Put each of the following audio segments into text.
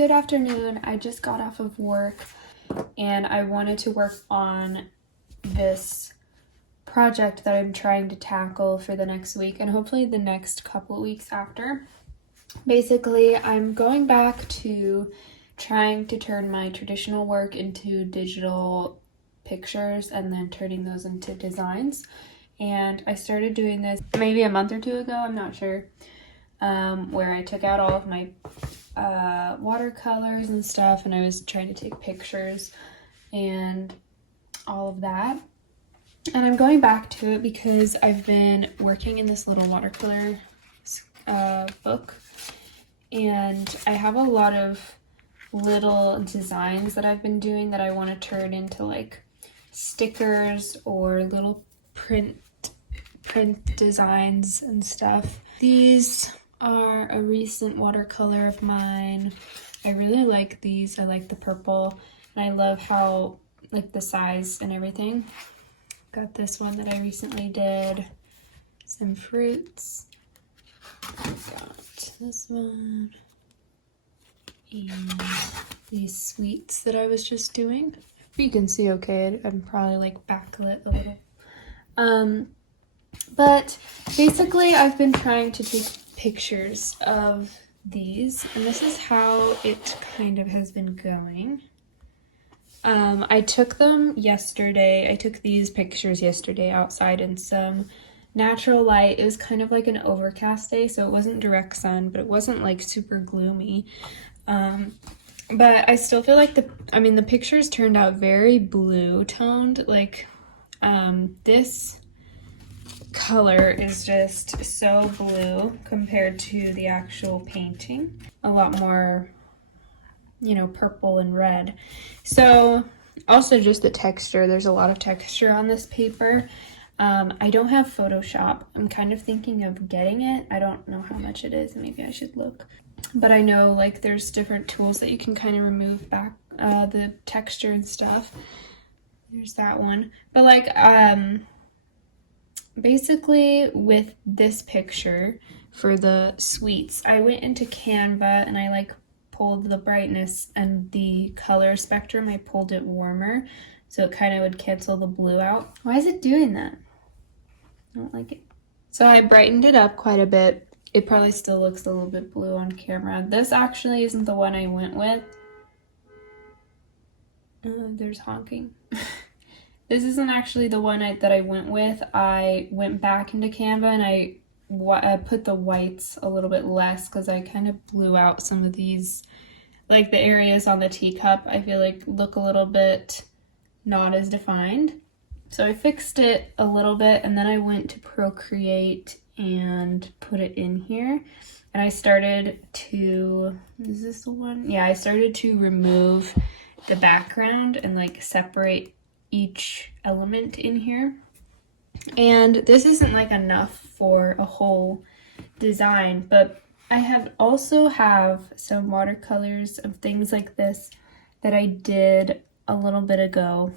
good afternoon. I just got off of work and I wanted to work on this project that I'm trying to tackle for the next week and hopefully the next couple of weeks after. Basically, I'm going back to trying to turn my traditional work into digital pictures and then turning those into designs. And I started doing this maybe a month or two ago, I'm not sure, where I took out all of my watercolors and stuff, and I was trying to take pictures and all of that. And I'm going back to it because I've been working in this little watercolor book, and I have a lot of little designs that I've been doing that I want to turn into like stickers or little print designs and stuff. These are a recent watercolor of mine. I really like these. I like the purple, and I love how like the size and everything. Got this one that I recently did. Some fruits. I got this one. And these sweets that I was just doing. You can see okay, I'm probably like backlit a little. But basically I've been trying to take pictures of these, and this is how it kind of has been going. I took them yesterday. I took these pictures yesterday outside in some natural light. It was kind of like an overcast day, so it wasn't direct sun, but it wasn't like super gloomy. But I still feel like the pictures turned out very blue toned. Like, this color is just so blue compared to the actual painting. A lot more, purple and red. So also just the texture, there's a lot of texture on this paper. I don't have Photoshop. I'm kind of thinking of getting it. I don't know how much it is. Maybe I should look. But I know like there's different tools that you can kind of remove back the texture and stuff. There's that one. But like basically with this picture for the sweets, I went into Canva and I like pulled the brightness and the color spectrum. I pulled it warmer so it kind of would cancel the blue out. Why is it doing that? I don't like it. So I brightened it up quite a bit. It probably still looks a little bit blue on camera. This actually isn't the one I went with. There's honking. This isn't actually the one that I went with. I went back into Canva and I put the whites a little bit less because I kind of blew out some of these, like the areas on the teacup I feel like look a little bit not as defined. So I fixed it a little bit, and then I went to Procreate and put it in here. And I started to, is this the one? Yeah, I started to remove the background and like separate each element in here. And this isn't like enough for a whole design, but I also have some watercolors of things like this that I did a little bit ago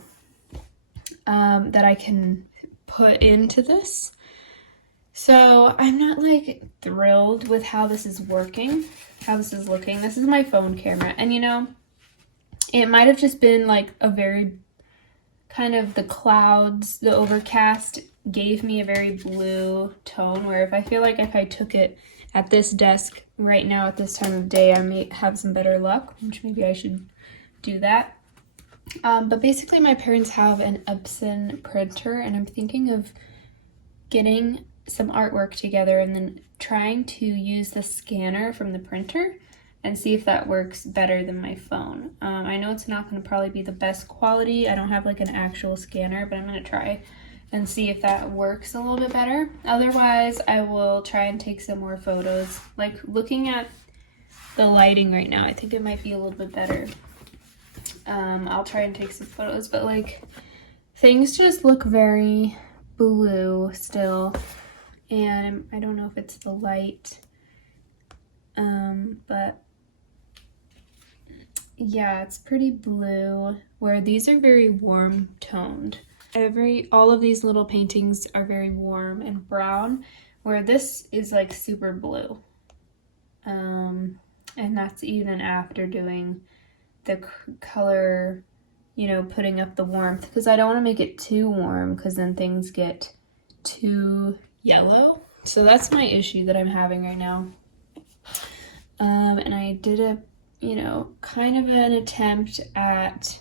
that I can put into this. So I'm not like thrilled with how this is working, how this is looking. This is my phone camera, and it might have just been like a very kind of the clouds, the overcast gave me a very blue tone, where if I took it at this desk right now at this time of day, I may have some better luck, which maybe I should do that. But basically my parents have an Epson printer, and I'm thinking of getting some artwork together and then trying to use the scanner from the printer and see if that works better than my phone. I know it's not going to probably be the best quality. I don't have like an actual scanner, but I'm going to try and see if that works a little bit better. Otherwise, I will try and take some more photos. Like looking at the lighting right now, I think it might be a little bit better. I'll try and take some photos, but like things just look very blue still, and I don't know if it's the light, but yeah, it's pretty blue, where these are very warm toned. All of these little paintings are very warm and brown, where this is like super blue. And that's even after doing the color, you know, putting up the warmth, because I don't want to make it too warm because then things get too yellow. So that's my issue that I'm having right now. And I did a, you know, kind of an attempt at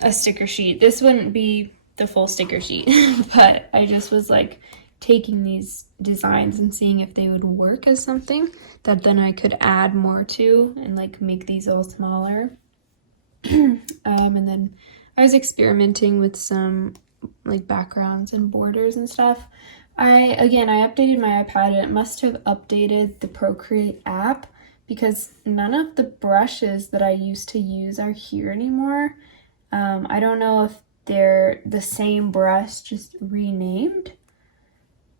a sticker sheet. This wouldn't be the full sticker sheet, but I just was like taking these designs and seeing if they would work as something that then I could add more to and like make these all smaller. And then I was experimenting with some like backgrounds and borders and stuff. I updated my iPad and it must have updated the Procreate app because none of the brushes that I used to use are here anymore. I don't know if they're the same brush, just renamed.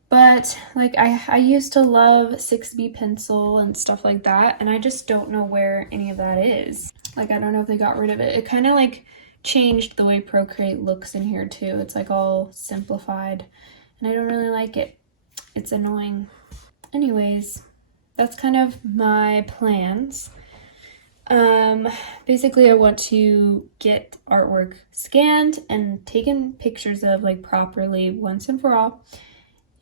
But like I used to love 6B pencil and stuff like that, and I just don't know where any of that is. Like I don't know if they got rid of it. It kind of like changed the way Procreate looks in here too. It's like all simplified, and I don't really like it. It's annoying. Anyways, that's kind of my plans. Basically I want to get artwork scanned and taken pictures of like properly once and for all.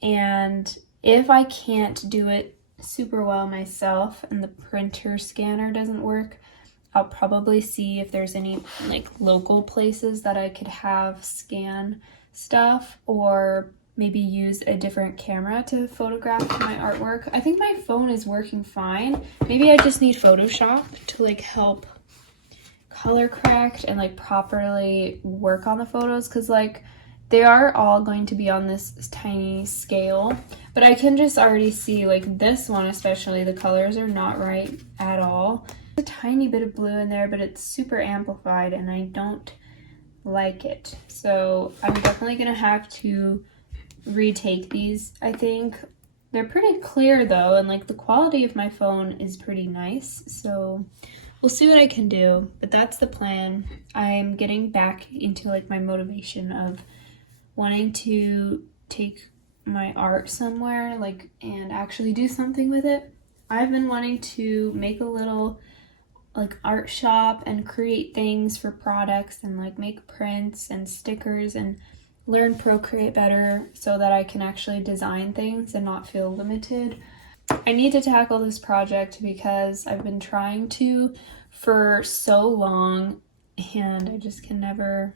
And if I can't do it super well myself and the printer scanner doesn't work, I'll probably see if there's any like local places that I could have scan stuff, or maybe use a different camera to photograph my artwork. I think my phone is working fine. Maybe I just need Photoshop to like help color correct and like properly work on the photos, because like they are all going to be on this tiny scale, but I can just already see like this one especially, the colors are not right at all. There's a tiny bit of blue in there, but it's super amplified and I don't like it. So I'm definitely gonna have to retake these. I think they're pretty clear though, and like the quality of my phone is pretty nice, so we'll see what I can do, but that's the plan. I'm getting back into like my motivation of wanting to take my art somewhere, like, and actually do something with it. I've been wanting to make a little like art shop and create things for products and like make prints and stickers and learn Procreate better so that I can actually design things and not feel limited. I need to tackle this project because I've been trying to for so long and I just can never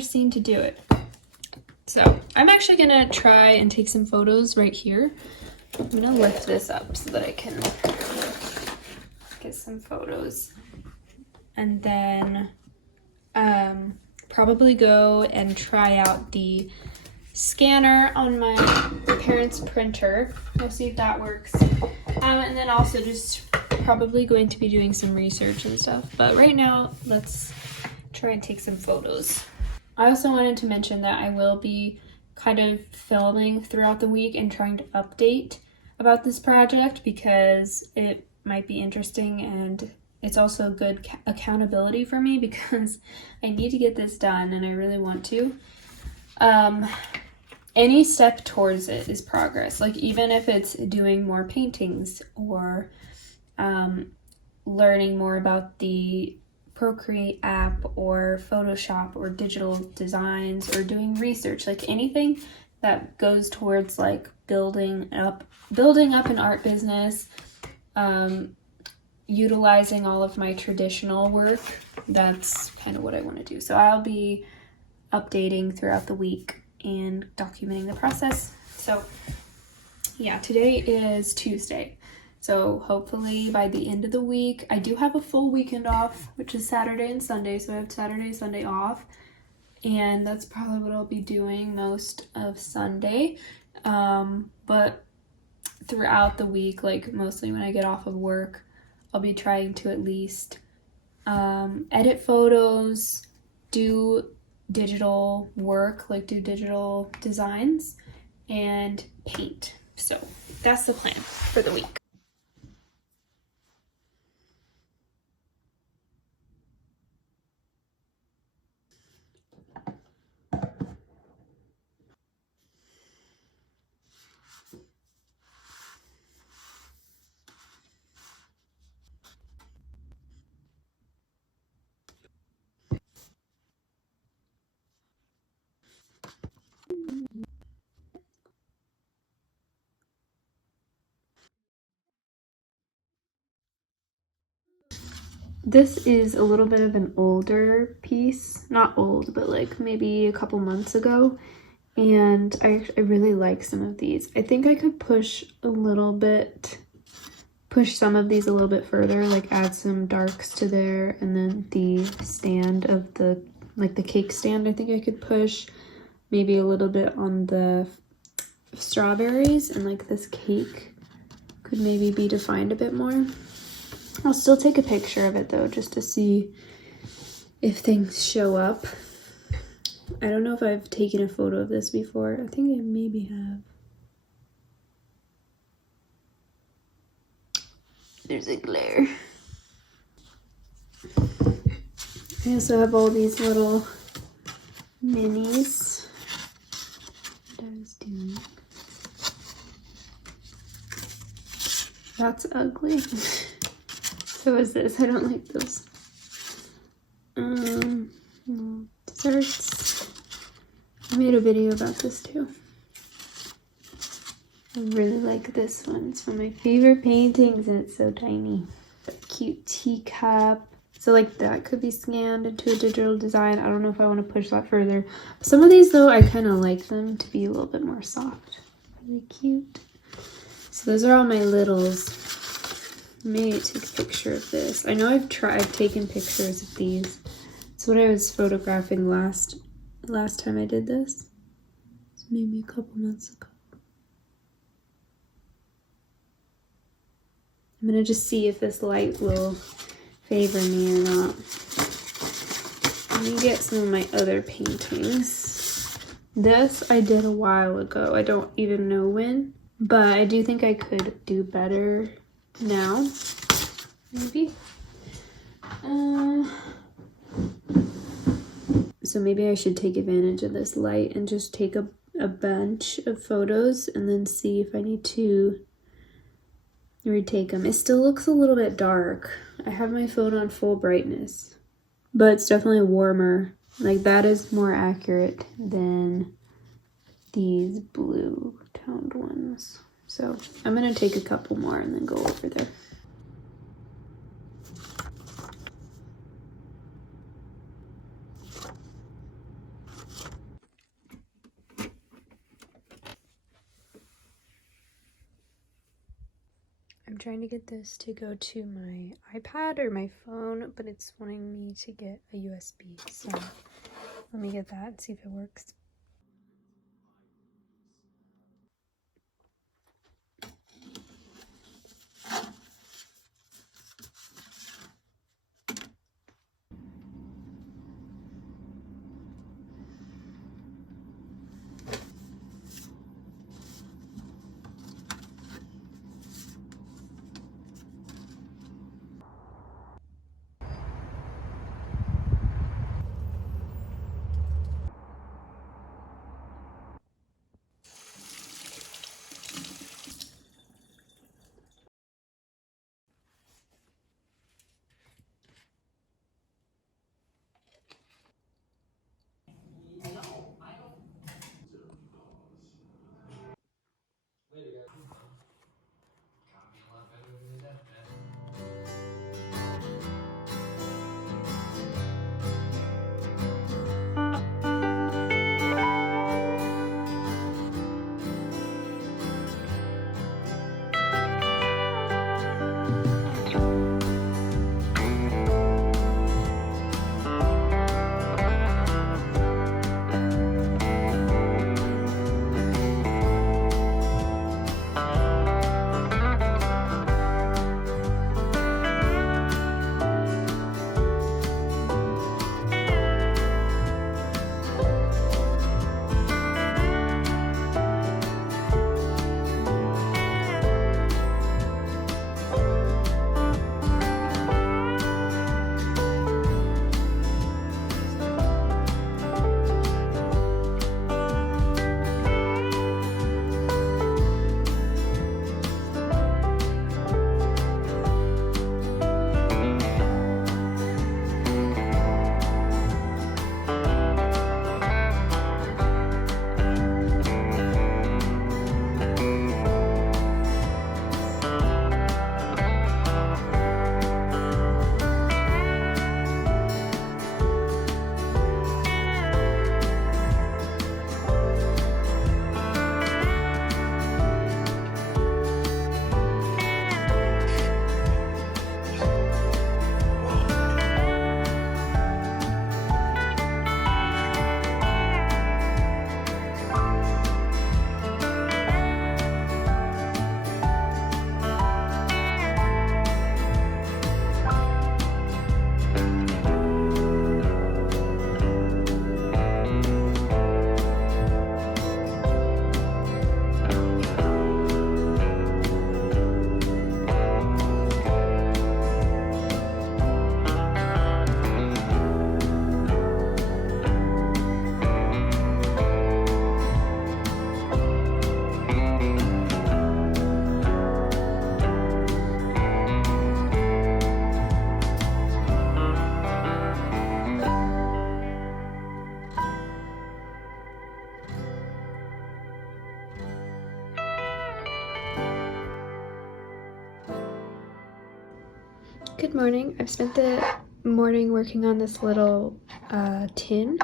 seem to do it. So I'm actually gonna try and take some photos right here. I'm gonna lift this up so that I can get some photos, and then probably go and try out the scanner on my parents' printer. We'll see if that works. And then also just probably going to be doing some research and stuff. But right now, let's try and take some photos. I also wanted to mention that I will be kind of filming throughout the week and trying to update about this project because it might be interesting, and it's also good accountability for me because I need to get this done and I really want to. Any step towards it is progress. Like even if it's doing more paintings or learning more about the Procreate app or Photoshop or digital designs or doing research, like anything that goes towards like building up an art business, utilizing all of my traditional work, that's kind of what I want to do. So I'll be updating throughout the week and documenting the process. So yeah, today is Tuesday. So hopefully by the end of the week, I do have a full weekend off, which is Saturday and Sunday. So I have Saturday, Sunday off. And that's probably what I'll be doing most of Sunday. But throughout the week, like mostly when I get off of work, I'll be trying to at least edit photos, do digital work, like do digital designs, and paint. So that's the plan for the week. This is a little bit of an older piece, not old, but like maybe a couple months ago. And I really like some of these. I think I could push some of these a little bit further, like add some darks to there, and then the stand of the, like the cake stand, I think I could push maybe a little bit on the strawberries, and like this cake could maybe be defined a bit more. I'll still take a picture of it though, just to see if things show up. I don't know if I've taken a photo of this before. I think I maybe have. There's a glare. I also have all these little minis that I was doing. That's ugly. So is this. I don't like those. Desserts. I made a video about this too. I really like this one. It's one of my favorite paintings and it's so tiny. A cute teacup. So like that could be scanned into a digital design. I don't know if I want to push that further. Some of these though, I kind of like them to be a little bit more soft. Really cute. So those are all my littles. I may take a picture of this. I know I've taken pictures of these. That's what I was photographing last time I did this. It's maybe a couple months ago. I'm gonna just see if this light will favor me or not. Let me get some of my other paintings. This I did a while ago. I don't even know when, but I do think I could do better now, maybe. So maybe I should take advantage of this light and just take a bunch of photos and then see if I need to retake them. It still looks a little bit dark. I have my phone on full brightness, but it's definitely warmer. Like that is more accurate than these blue toned ones. So I'm gonna take a couple more and then go over there. I'm trying to get this to go to my iPad or my phone, but it's wanting me to get a USB. So let me get that and see if it works. Good morning. I've spent the morning working on this little tin.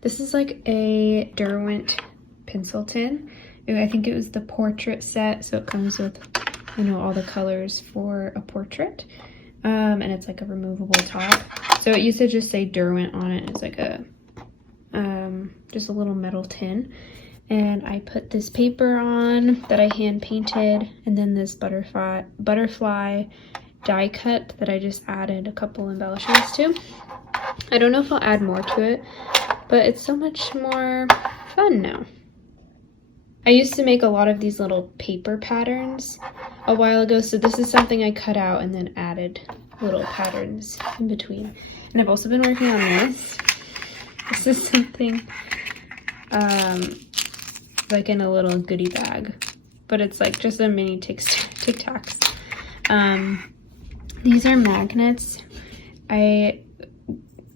This is like a Derwent pencil tin. I think it was the portrait set, so it comes with, you know, all the colors for a portrait. And it's like a removable top. So it used to just say Derwent on it. It's like a just a little metal tin. And I put this paper on that I hand painted, and then this butterfly die cut that I just added a couple embellishments to. I don't know if I'll add more to it, but it's so much more fun now. I used to make a lot of these little paper patterns a while ago, so this is something I cut out and then added little patterns in between. And I've also been working on this. This is something like in a little goodie bag, but it's like just a mini Tic Tacs. These are magnets. I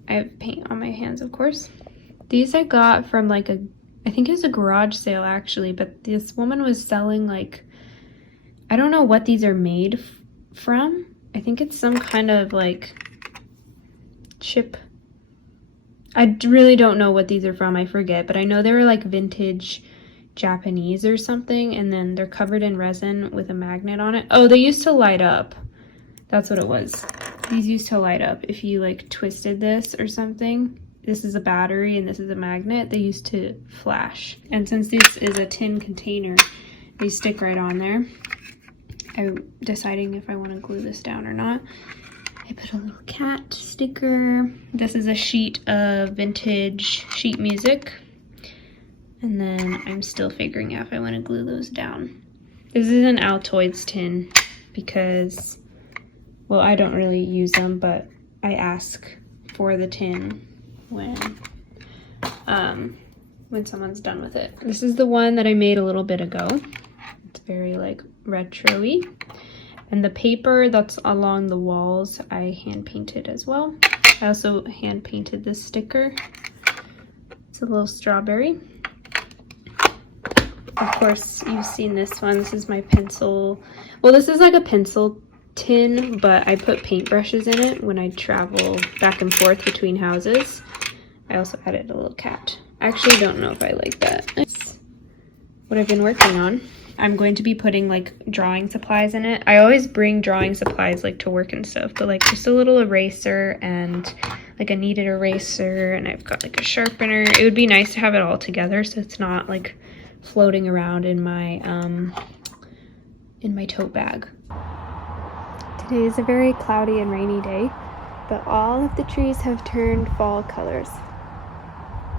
have paint on my hands, of course. These I got from like I think it was a garage sale actually, but this woman was selling like, I don't know what these are made from. I think it's some kind of like chip. I really don't know what these are from, I forget, but I know they were like vintage Japanese or something, and then they're covered in resin with a magnet on it. Oh, they used to light up. That's what it was. These used to light up if you like twisted this or something. This is a battery and this is a magnet. They used to flash. And since this is a tin container, they stick right on there. I'm deciding if I want to glue this down or not. I put a little cat sticker. This is a sheet of vintage sheet music. And then I'm still figuring out if I want to glue those down. This is an Altoids tin because, well, I don't really use them, but I ask for the tin when someone's done with it. This is the one that I made a little bit ago. It's very like retro-y. And the paper that's along the walls, I hand painted as well. I also hand painted this sticker. It's a little strawberry. Of course, you've seen this one. This is my pencil. Well, this is like a pencil tin, but I put paintbrushes in it when I travel back and forth between houses. I also added a little cat. I actually don't know if I like that. That's what I've been working on. I'm going to be putting like drawing supplies in it. I always bring drawing supplies like to work and stuff, but like just a little eraser and like a kneaded eraser, and I've got like a sharpener. It would be nice to have it all together so it's not like floating around in my tote bag. Today is a very cloudy and rainy day, but all of the trees have turned fall colors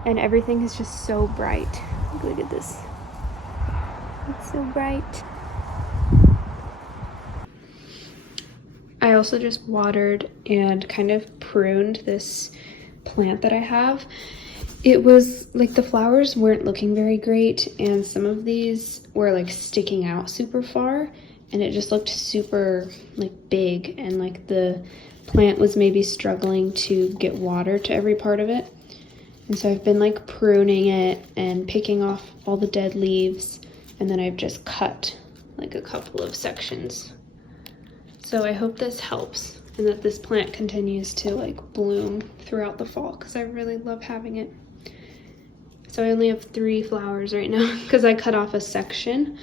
and everything is just so bright. Look at this. It's so bright. I also just watered and kind of pruned this plant that I have. It was like the flowers weren't looking very great, and some of these were like sticking out super far, and it just looked super like big, and like the plant was maybe struggling to get water to every part of it. And so I've been like pruning it and picking off all the dead leaves, and then I've just cut like a couple of sections. So I hope this helps and that this plant continues to like bloom throughout the fall, because I really love having it. So I only have 3 flowers right now because I cut off a section.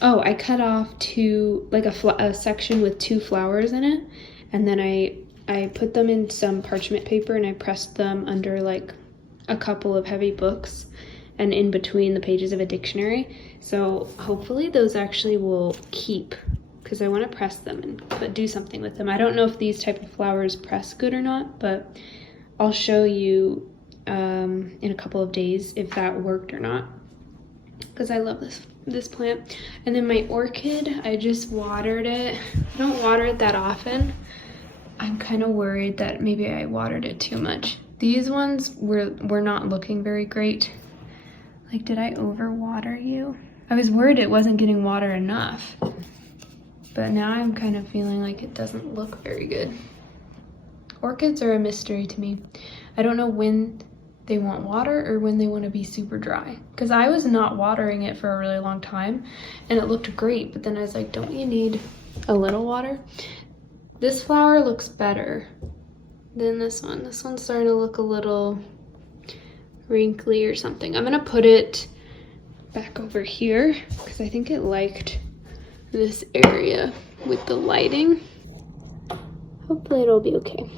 Oh, I cut off a section with 2 flowers in it, and then I put them in some parchment paper and I pressed them under like a couple of heavy books and in between the pages of a dictionary. So hopefully those actually will keep, because I want to press them and do something with them. I don't know if these type of flowers press good or not, but I'll show you in a couple of days if that worked or not, because I love this plant. And then my orchid, I just watered it. I don't water it that often. I'm kind of worried that maybe I watered it too much. These ones were not looking very great. Like, did I overwater you? I was worried it wasn't getting water enough, but now I'm kind of feeling like it doesn't look very good. Orchids are a mystery to me. I don't know when they want water or when they want to be super dry, because I was not watering it for a really long time and it looked great, but then I was like, don't you need a little water? This flower looks better than this one. This one's starting to look a little wrinkly or something. I'm gonna put it back over here because I think it liked this area with the lighting. Hopefully it'll be okay.